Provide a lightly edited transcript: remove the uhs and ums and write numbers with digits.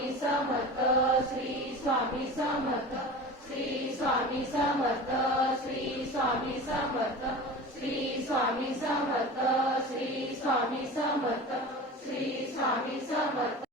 Swami Samarth Shri Swami Samarth Shri Swami Samarth Shri Swami Samarth Shri Swami Samarth Shri Swami Samarth Shri Swami Samarth